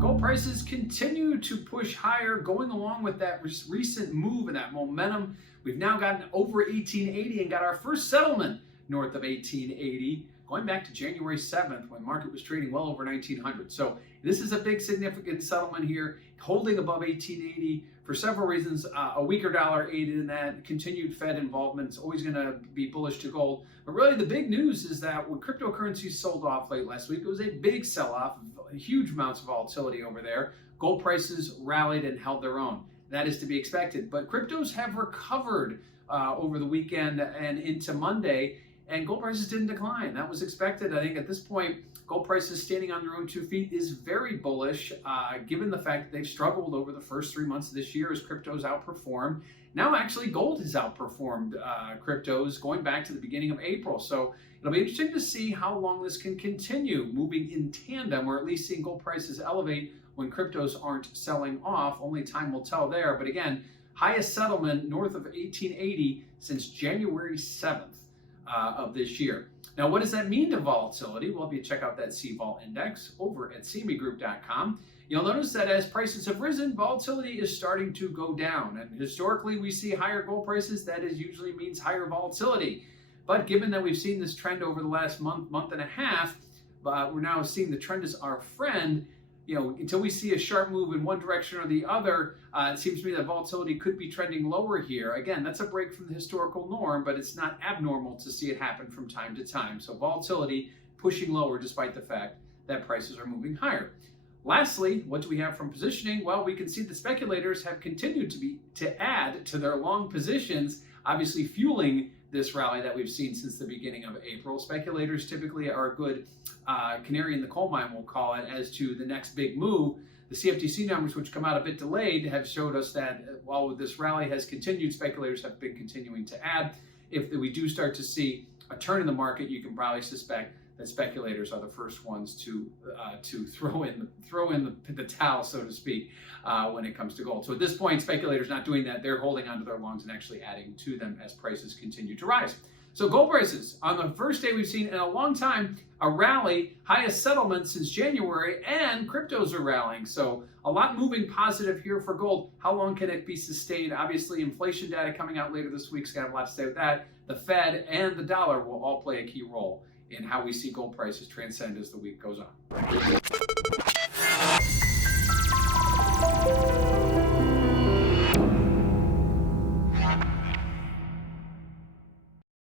Gold prices continue to push higher, going along with that recent move and that momentum. We've now gotten over 1880 and got our first settlement north of 1880, going back to January 7th when market was trading well over 1900. So this is a big significant settlement here, holding above 1880 for several reasons. A weaker dollar aided in that. Continued Fed involvement is always going to be bullish to gold. But really the big news is that when cryptocurrencies sold off late last week, it was a big sell-off, huge amounts of volatility over there. Gold prices rallied and held their own. That is to be expected. But cryptos have recovered over the weekend and into Monday, and gold prices didn't decline. That was expected. I think at this point, gold prices standing on their own 2 feet is very bullish, given the fact that they've struggled over the first 3 months of this year as cryptos outperformed. Now, actually, gold has outperformed cryptos going back to the beginning of April. So it'll be interesting to see how long this can continue moving in tandem, or at least seeing gold prices elevate when cryptos aren't selling off. Only time will tell there. But again, highest settlement north of 1880 since January 7th. Of this year. Now, what does that mean to volatility? Well, if you check out that CVol index over at cmegroup.com, you'll notice that as prices have risen, volatility is starting to go down. And historically, we see higher gold prices. That usually means higher volatility. But given that we've seen this trend over the last month and a half, we're now seeing the trend as our friend. Until we see a sharp move in one direction or the other, it seems to me that volatility could be trending lower here. Again, that's a break from the historical norm, but it's not abnormal to see it happen from time to time. So volatility pushing lower despite the fact that prices are moving higher. Lastly, what do we have from positioning? Well, we can see the speculators have continued to add to their long positions, obviously fueling this rally that we've seen since the beginning of April. Speculators typically are a good canary in the coal mine, we'll call it, as to the next big move. The CFTC numbers, which come out a bit delayed, have showed us that while this rally has continued, speculators have been continuing to add. If we do start to see a turn in the market, you can probably suspect that speculators are the first ones to throw in the towel, so to speak, when it comes to gold. So at this point, speculators not doing that; they're holding onto their longs and actually adding to them as prices continue to rise. So gold prices on the first day we've seen in a long time a rally, highest settlement since January, and cryptos are rallying. So a lot moving positive here for gold. How long can it be sustained? Obviously, inflation data coming out later this week's got to have a lot to say with that. The Fed and the dollar will all play a key role in how we see gold prices transcend as the week goes on.